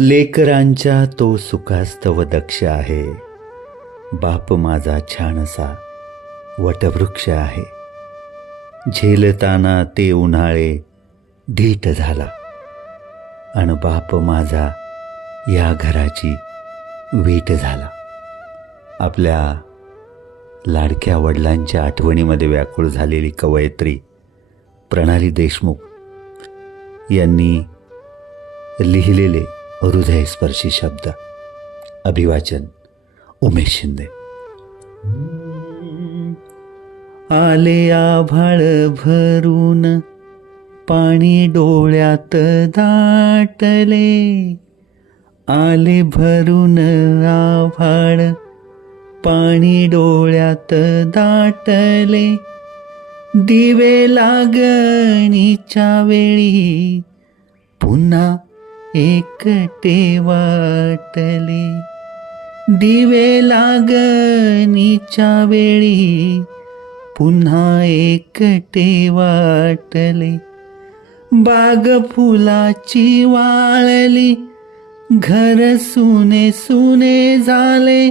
लेकरांच्या तो सुखास्तव दक्ष आहे, बाप माझा छानसा वटवृक्ष आहे. झेलताना ते उन्हाळे धीट झाला, अन बाप माझा या घराची वीट झाला. आपल्या लाडक्या वडिलांच्या आठवणीमध्ये व्याकुळ झालेली कवयित्री प्रणाली देशमुख यांनी लिहिलेले हृदयस्पर्शी शब्द. अभिवाचन उमेश शिंदे. आले आभाळ भरून पाणी डोळ्यात दाटले, आले भरून आभाळ पाणी डोळ्यात दाटले. दिवे लागणीच्या वेळी पुन्हा एकटे वाटले. दिवे लागणीच्या वेळी पुन्हा एकटे वाटले. बाग फुलाची वाळली, घर सुने सुने झाले.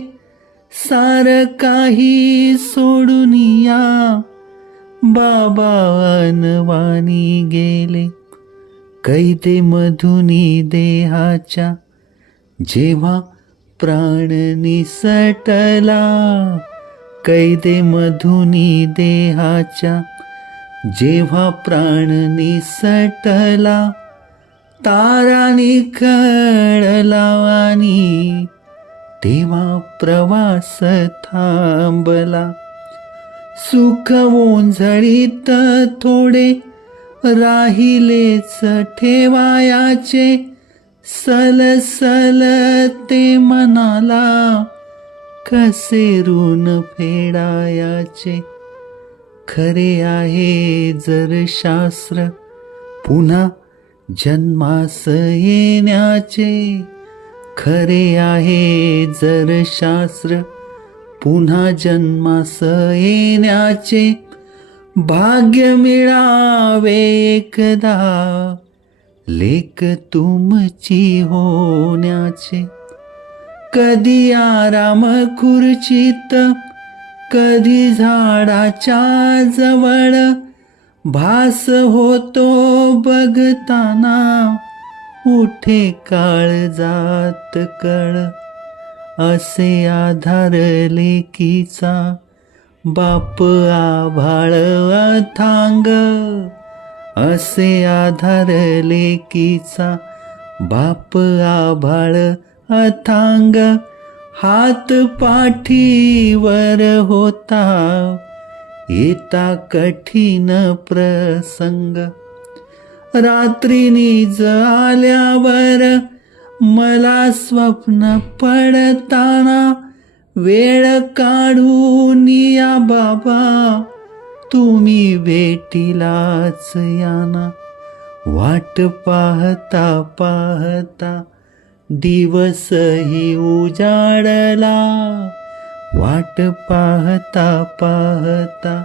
सार काही सोडून या बाबा अनवानी गेले. कैदे मधुनी देहाच्या जेव्हा प्राण निसटला, कैदे मधुनी देहाच्या जेव्हा प्राण निसटला. तारा निखळला आणि तेव्हा प्रवास थांबला. सुख ओंजळीत थोडे राहिलेच ठेवायाचे. सलसल ते मनाला कसे ऋण फेडायाचे. खरे आहे जर शास्त्र पुन्हा जन्मास येण्याचे. खरे आहे जर शास्त्र पुन्हा जन्मास येण्याचे. भाग्य मिळावे एकदा लेक तुमची होण्याचे. कधी आराम खुर्चीत, कधी झाडाच्या जवळ. भास होतो बघताना उठे काळजात कळ. असे आधार लेकीचा बाप आभाळ अथांग. असे आधार लेकीचा बाप आभाळ अथांग. हात पाठीवर होता येता कठीण प्रसंग. रात्री निज आल्यावर मला स्वप्न पडताना. वेळ काढून या बाबा तुम्ही भेटीलाच याना. वाट पाहता पाहता दिवसही उजाडला. वाट पाहता पाहता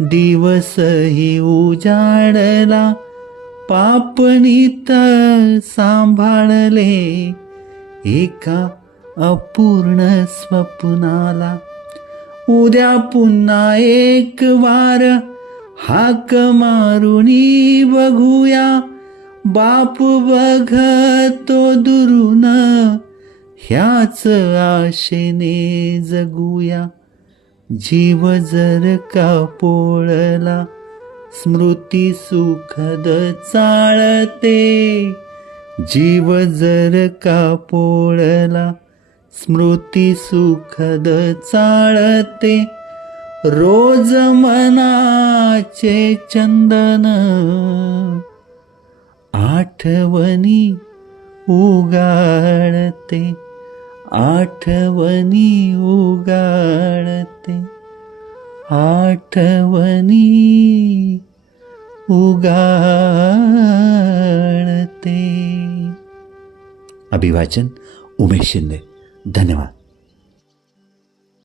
दिवसही उजाडला. पापणीत सांभाळले एका अपूर्ण स्वप्नाला. उद्या पुन्हा एक वार हाक मारुनी बघूया. बाप बघतो दुरून ह्याच आशेने जगूया. जीव जर का पोळला स्मृती सुखद चाळते. जीव जर का पोळला स्मृती सुखद चाळते. रोज मनाचे चंदन आठवणी उगाळते. आठवणी उगाळते. आठवणी उगाळते. अभिवाचन उमेश शिंदे. धन्यवाद.